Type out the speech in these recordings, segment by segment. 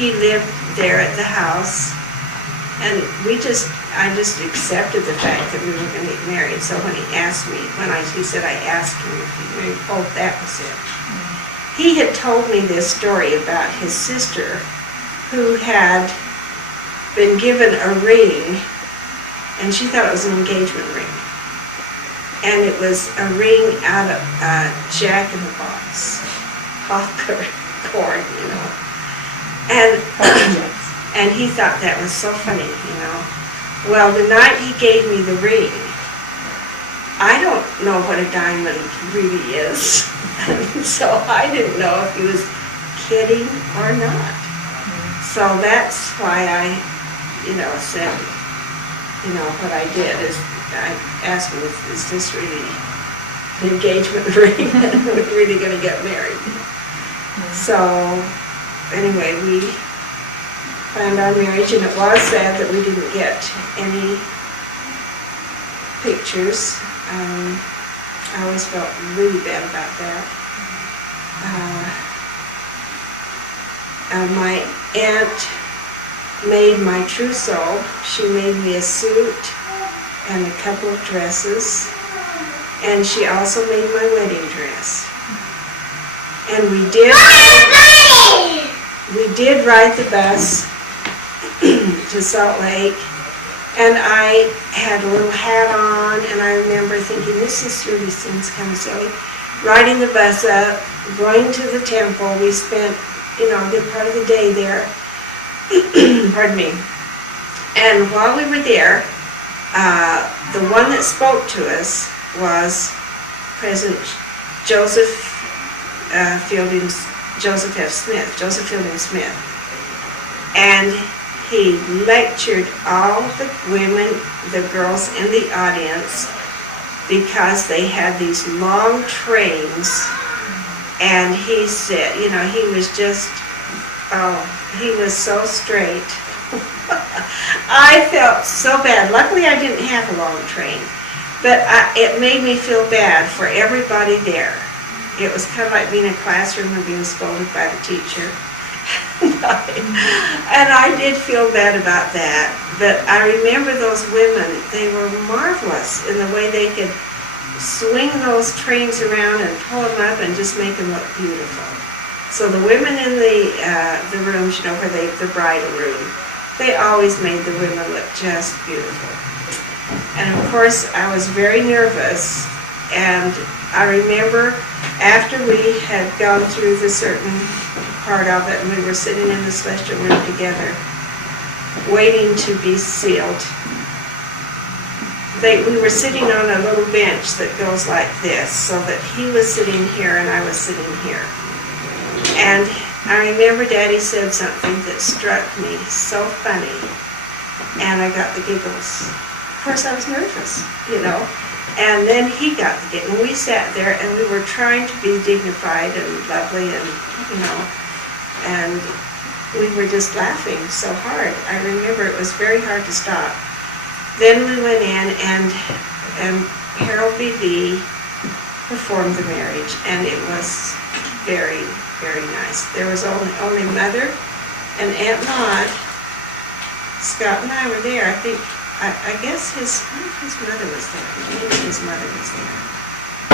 he lived there at the house, and I just accepted the fact that we were going to get married. So when he asked me, he said I asked him if he married, oh, that was it. He had told me this story about his sister who had been given a ring, and she thought it was an engagement ring. And it was a ring out of Jack in the Box, popcorn, you know. And he thought that was so funny, you know. Well, the night he gave me the ring, I don't know what a diamond really is. So I didn't know if he was kidding or not. So that's why I, you know, said, you know, what I did is I asked him, is this really an engagement ring? And we're really going to get married. So anyway, we planned our marriage, and it was sad that we didn't get any pictures. I always felt really bad about that. My aunt made my trousseau. She made me a suit and a couple of dresses, and she also made my wedding dress. And we did ride the bus to Salt Lake, and I had a little hat on, and I remember thinking, this really seems kind of silly. Riding the bus up, going to the temple, we spent, you know, a good part of the day there. Pardon me. And while we were there, the one that spoke to us was President Joseph Fielding Smith. And he lectured all the women, the girls in the audience, because they had these long trains. And he said, you know, he was just, he was so straight. I felt so bad. Luckily, I didn't have a long train, but it made me feel bad for everybody there. It was kind of like being in a classroom and being scolded by the teacher. And I did feel bad about that, but I remember those women. They were marvelous in the way they could swing those trains around and pull them up and just make them look beautiful. So the women in the rooms, you know, where the bridal room, they always made the women look just beautiful. And of course, I was very nervous, and I remember after we had gone through the certain part of it, and we were sitting in the celestial room together, waiting to be sealed. We were sitting on a little bench that goes like this, so that he was sitting here and I was sitting here. And I remember Daddy said something that struck me so funny, and I got the giggles. Of course, I was nervous, you know. And then he got the giggles. And we sat there and we were trying to be dignified and lovely, and, you know, and we were just laughing so hard. I remember it was very hard to stop. Then we went in, and Harold B. Lee performed the marriage, and it was very, very nice. There was only Mother and Aunt Maud. Scott and I were there. I guess his mother was there. Maybe his mother was there.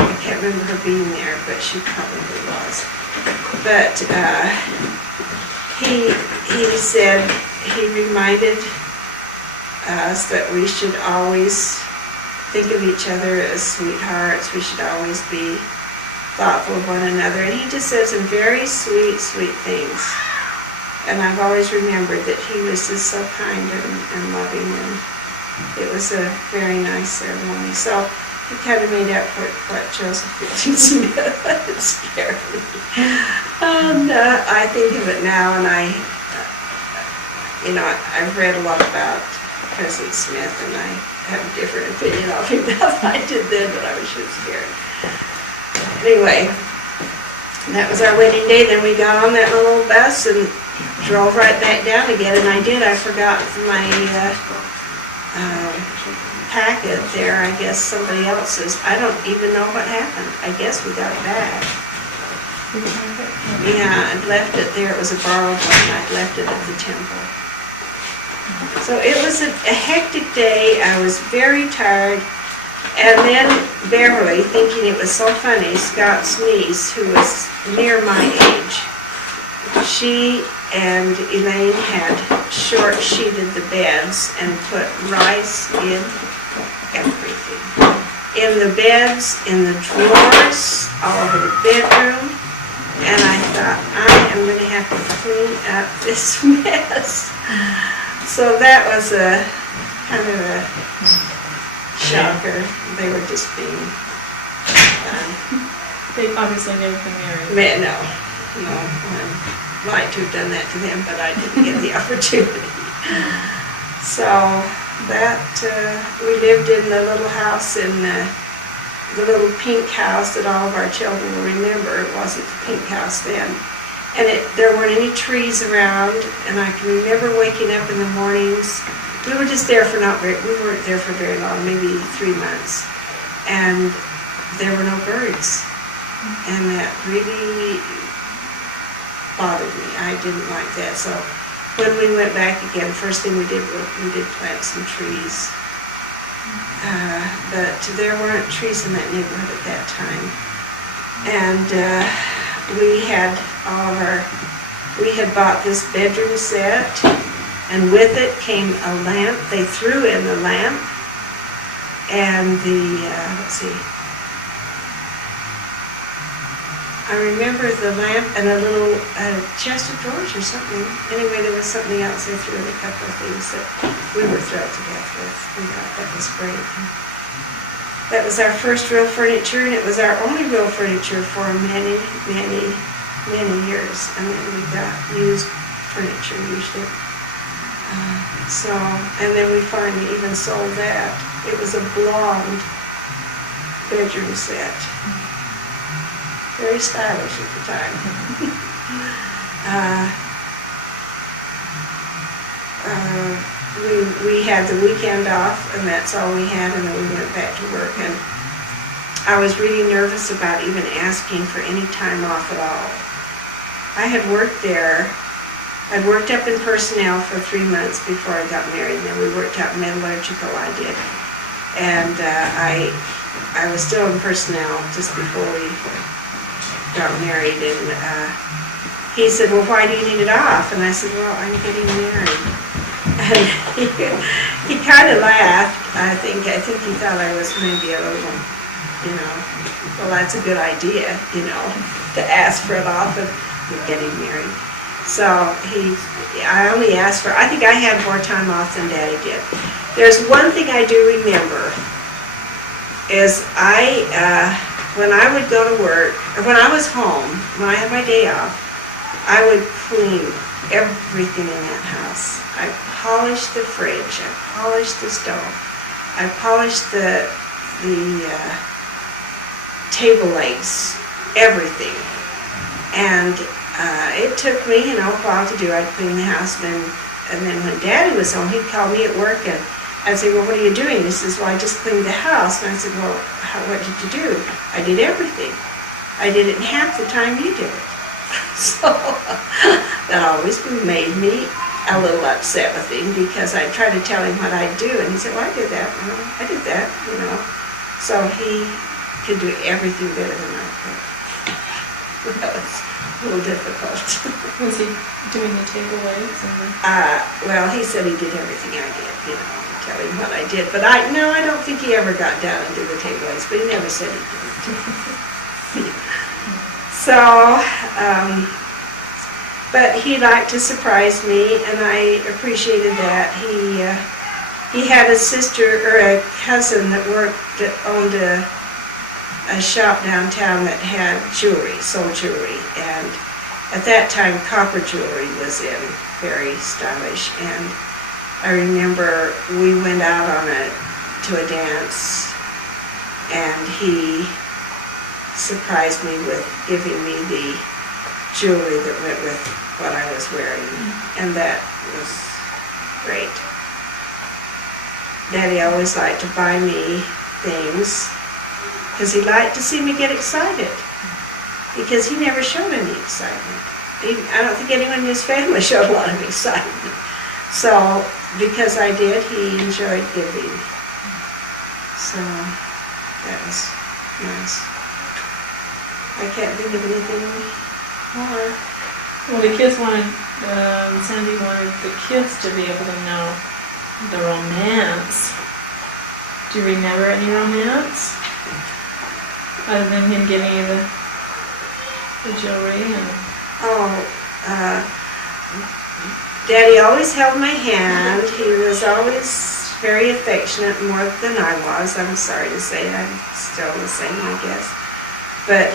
I can't remember her being there, but she probably was. But he said, he reminded us that we should always think of each other as sweethearts. We should always be thoughtful of one another. And he just said some very sweet, sweet things. And I've always remembered that he was just so kind and loving, and it was a very nice ceremony. So he kind of made up for what Joseph Fielding Smith had scared me. And I think of it now, and I've read a lot about President Smith, and I have a different opinion of him than I did then, but I was just scared. Anyway, that was our wedding day. Then we got on that little bus and drove right back down again, and I forgot my packet there. I guess somebody else's. I don't even know what happened. I guess we got it back. Yeah, I'd left it there. It was a borrowed one. I'd left it at the temple. So it was a hectic day. I was very tired. And then Beverly, thinking it was so funny, Scott's niece, who was near my age, she and Elaine had short sheeted the beds and put rice in everything. In the beds, in the drawers, all over the bedroom. And I thought, I am going to have to clean up this mess. So that was a kind of a shocker. They were just being fun. They obviously never been married. No. I'd like to have done that to them, but I didn't get the opportunity. So that, we lived in the little house in the little pink house that all of our children will remember. It wasn't the pink house then. And there weren't any trees around, and I can remember waking up in the mornings. We were just there for we weren't there for very long, maybe 3 months. And there were no birds. And that really bothered me. I didn't like that. So when we went back again, first thing we did plant some trees. But there weren't trees in that neighborhood at that time. And we had bought this bedroom set, and with it came a lamp. They threw in the lamp and I remember the lamp and a little chest of drawers or something. Anyway, there was something else. They threw in a couple of things that we were thrilled to death with. We thought that was great. That was our first real furniture, and it was our only real furniture for many, many, many years. And then we got used furniture, used it. And then we finally even sold that. It was a blonde bedroom set. Very stylish at the time. We had the weekend off, and that's all we had, and then we went back to work. And I was really nervous about even asking for any time off at all. I had worked there. I'd worked up in personnel for 3 months before I got married, and then we worked out metallurgical, I did. And I was still in personnel just before we got married, and he said, well, why do you need it off? And I said, well, I'm getting married. And he kind of laughed. I think he thought I was maybe a little, well, that's a good idea, to ask for it off if you're getting married. So I only asked for, I think I had more time off than Daddy did. There's one thing I do remember, is when I would go to work, or when I was home, when I had my day off, I would clean everything in that house. I polished the fridge, I polished the stove, I polished the table legs, everything. And it took me, a while to do. I'd clean the house, and then when Daddy was home, he'd call me at work, and I'd say, well, what are you doing? He says, well, I just cleaned the house. And I said, well, what did you do? I did everything. I did it in half the time you did it. So that always made me a little upset with him, because I tried to tell him what I'd do, and he said, well, I did that. Well, I did that, So he could do everything better than I could. That was a little difficult. Was he doing the table legs? Well, he said he did everything I did, tell him what I did. But I don't think he ever got down and did the table legs, but he never said he did. So, but he liked to surprise me, and I appreciated that. He had a sister, or a cousin that owned a shop downtown that had jewelry, sold jewelry, and at that time copper jewelry was in, very stylish. And I remember we went out to a dance, and he surprised me with giving me the jewelry that went with what I was wearing, and that was great. Daddy always liked to buy me things, because he liked to see me get excited. because he never showed any excitement. I don't think anyone in his family showed a lot of excitement. So, because I did, he enjoyed giving. So, that was nice. I can't think of anything more. Well, the kids wanted, Sandy wanted the kids to be able to know the romance. Do you remember any romance? Other than him giving you the jewelry and... Daddy always held my hand. He was always very affectionate, more than I was. I'm sorry to say, I'm still the same, I guess. But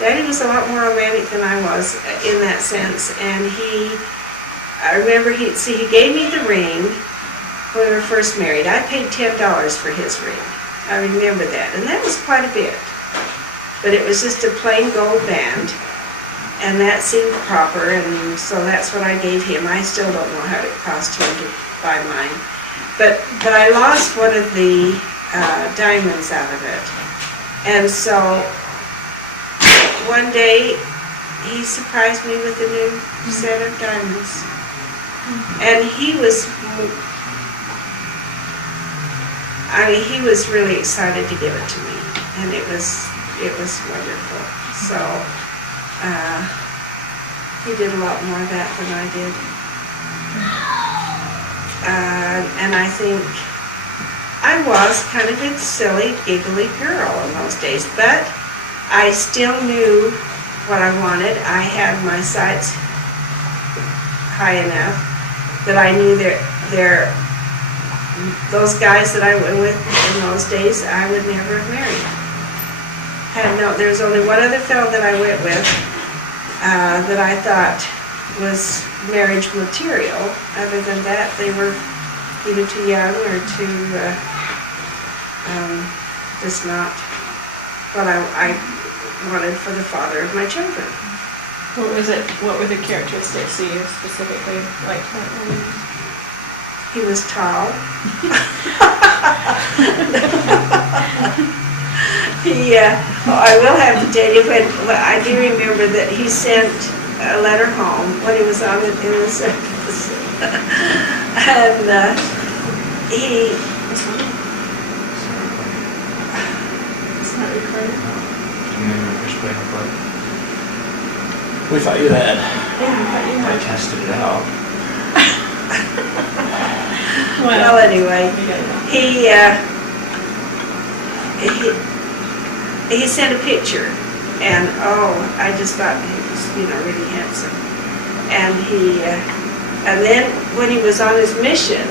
Daddy was a lot more romantic than I was in that sense. And I remember he gave me the ring when we were first married. I paid $10 for his ring. I remember that. And that was quite a bit. But it was just a plain gold band. And that seemed proper, and so that's what I gave him. I still don't know how it cost him to buy mine. But I lost one of the diamonds out of it. And so one day he surprised me with a new set of diamonds. And he was really excited to give it to me. And it was wonderful. So he did a lot more of that than I did. And I think I was kind of a silly, giggly girl in those days, but I still knew what I wanted. I had my sights high enough that I knew those guys that I went with in those days, I would never have married. There was only one other fellow that I went with that I thought was marriage material. Other than that, they were either too young or too just not what I wanted for the father of my children. What were the characteristics that you specifically liked about him? He was tall. I will have to tell you, I do remember that he sent a letter home when he was in the service. And he... It's not recorded? We thought you had. Yeah, I thought you I had. tested it out. Well, anyway, he sent a picture, and I just thought he was, really handsome. And and then when he was on his mission,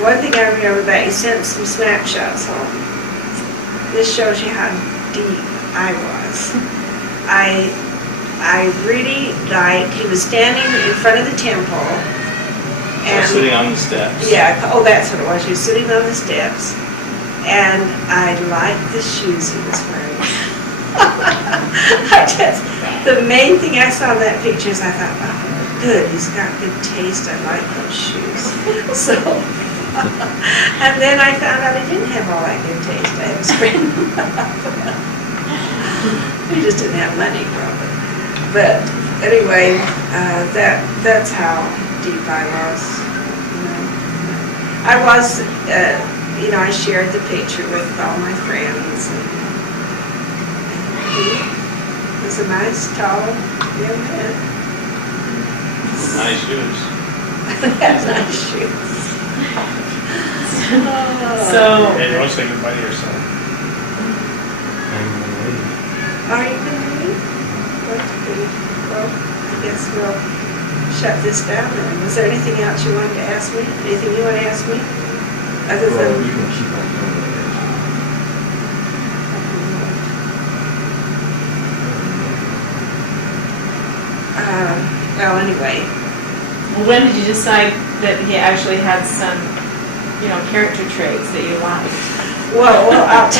one thing I remember about, he sent some snapshots home. This shows you how deep I was. I really liked, he was standing in front of the temple. And sitting on the steps. Yeah, that's what it was. He was sitting on the steps. And I liked the shoes he was wearing. The main thing I saw in that picture is I thought, oh, good, he's got good taste. I like those shoes. So, and then I found out he didn't have all that good taste. I had to straighten him up. He just didn't have money, probably. But anyway, that's how deep I was. I was, I shared the picture with all my friends. And he was a nice, tall young man. Nice shoes. Had nice shoes. So, And you want to say goodbye to your son? Are you going to leave? Well, I guess we'll shut this down then. Was there anything else you wanted to ask me? Anything you want to ask me? Other Well, than... you can keep on going. Well, anyway. when did you decide that he actually had some, character traits that you liked? Well, I'll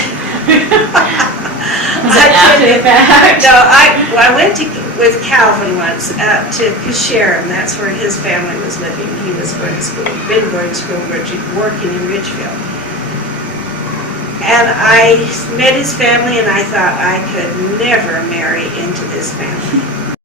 Was it after the fact? No, I went with Calvin once up to Casharon. That's where his family was living. He was going to school, been going to school, working in Ridgefield. And I met his family and I thought I could never marry into this family.